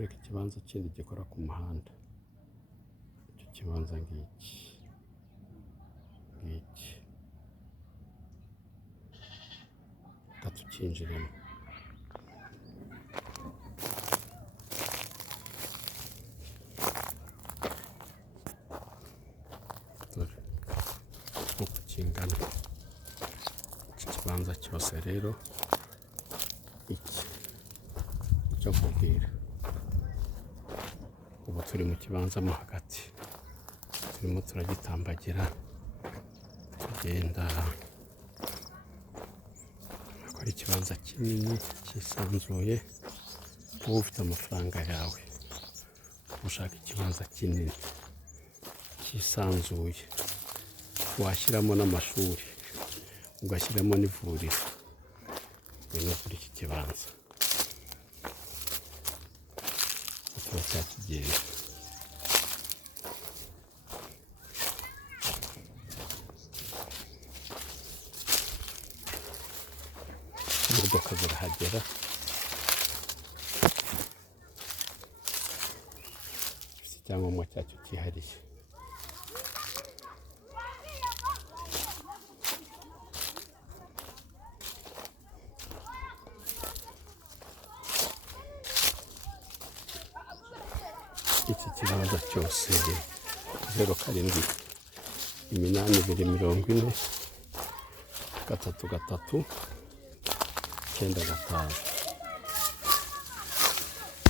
kwereka ikibanza kindi gikora ku muhanda. Icyo kibanza ngiki reka tukinjiremo. Dore uko kingana iki kibanza cyose rero. Icyo kubwira, ubu turi mu kibanza mo hagati, turimo turagitambagira tugenda. Akora ikibanza kinini cyisanzuye. Wowe ufite amafaranga yawe ushaka ikibanza kinini cyisanzuye, washyiramo n'amashuri, ugashyiramo n'ivuriro, no kuri iki kibanza kiba cyakigenda. Imodoka zirahagera, ifite icyangombwa cyacyo cyihariye. Iki kibanza cyose 07 8240 33 95.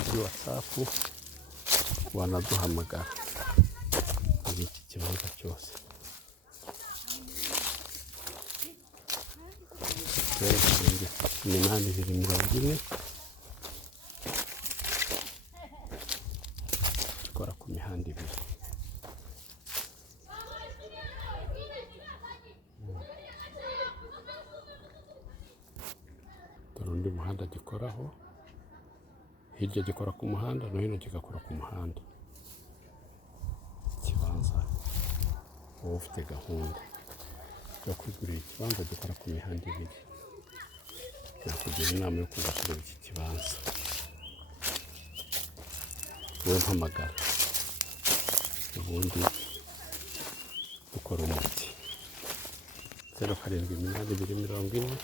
Kuri WhatsApp wanaduhamagara muri iki kibanza cyose. 8240 dukora ku mihanda ibiri. Dore undi muhanda gikoraho, hirya gikora ku muhanda no hino kigakora ku muhanda. Ikibanza wowe ufite gahunda yo kwigurira ikibanza gikora ku mihanda ibiri, nakugira inama yo kuzasura iki kibanza. Wowe mpamagara ubundi dukora umuti. 07 8240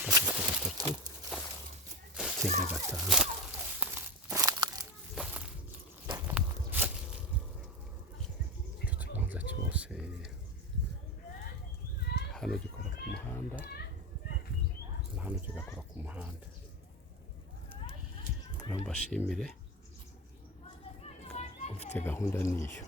33 95. Icyo kibanza cyose hano gikora ku muhanda, hano kigakora ku muhanda. Mbashimire, ufite gahunda niyo.